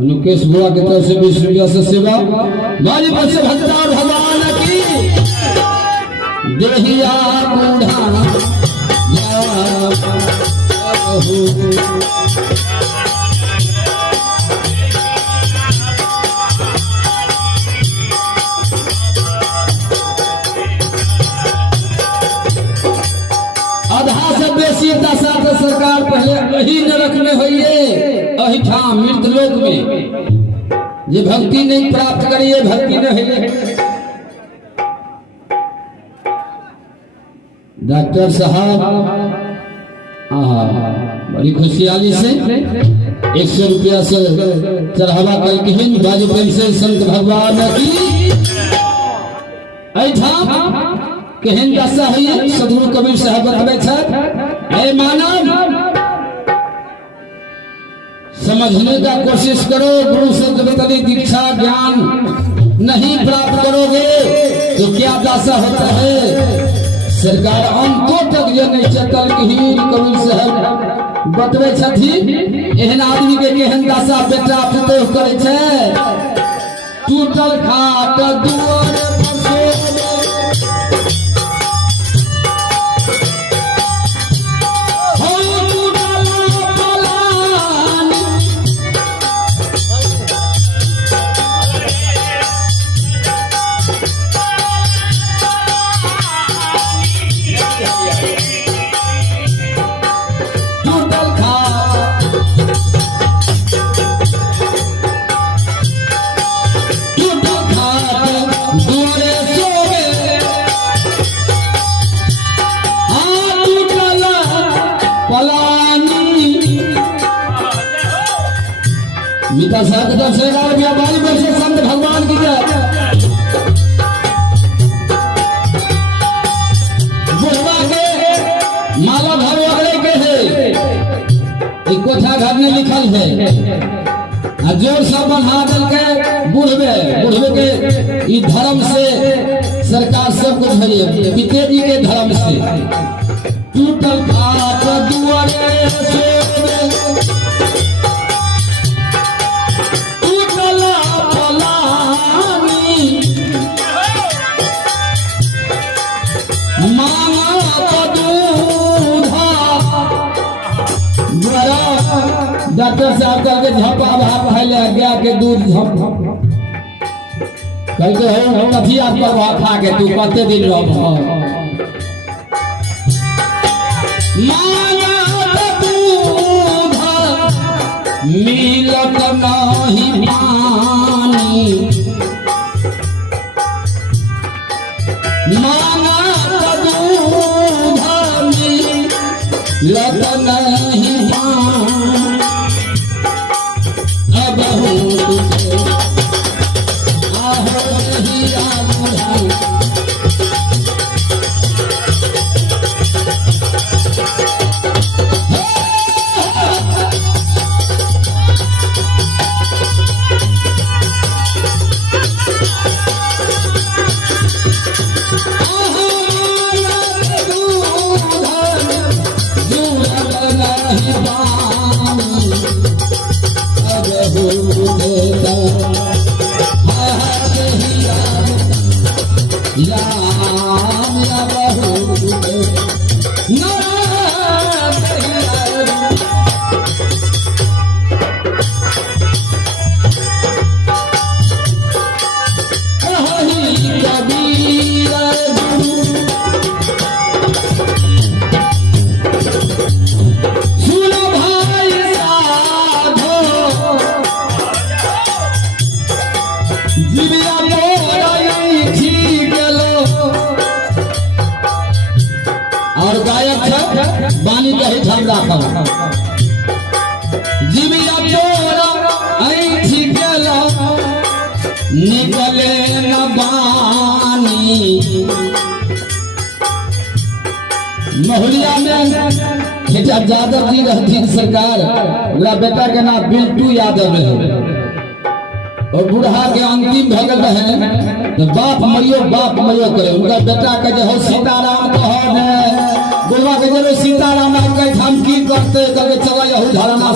मुकेश बुआ की तरफ से 20 रुपया से सेवा गाजी पर से भक्ता भगवान की देहिया बूढ़ा आधा से बेसी दशा तो सरकार पहले वही नरक में होइए अहिठाम मृत लोक में ये भक्ति नहीं प्राप्त करिए भक्ति नहीं है। डॉक्टर साहब बड़ी खुशहाली से 100 रुपया से चढ़ावा करके बाजू प्रेम से संत भगवान की अहिठाम केहन दशा है सदगुरु कबीर साहब बतावे छथि ऐ मानव समझने का कोशिश करो गुरु से जब तक दीक्षा ज्ञान नहीं प्राप्त करोगे तो क्या दशा होता है। सरकार अंतो तक ये नहीं चतल की कबीर साहब बतवे छथिन एहन आदमी के केहन दशा बेटा पुतोह करे छै टूटल खाट दुआर मीता साहब की तरफ से 11 रुपया बाली में से संत भगवान की जय। बुढ़वा के माला भर वगैरह के है कोठा घर में लिखल है जोर सब बना दल के बुढ़वे के ई धर्म से सरकार सब कुछ है पिते जी के धर्म से टूटल खाट दुआरे से डॉक्टर साहब करके झपा भाप है गया के दूध झप कहते हो कथी आप करवा खा के तू कते दिन रह मिलत नहीं पानी माना दूध मिलत नहीं पानी और गायक बानी कही ठाम राखल जीविया तोरा ऐठी गेला निकले न बानी महुलिया में यादव जी रहती सरकार बेटा के नाम बिल्टू यादव है और बूढ़ा के अंतिम भगत है तो बाप मयो करे उनका बेटा के जो हो सीताराम कह बुढ़वा के जब सीताराम के हम की करते चला यहू धराना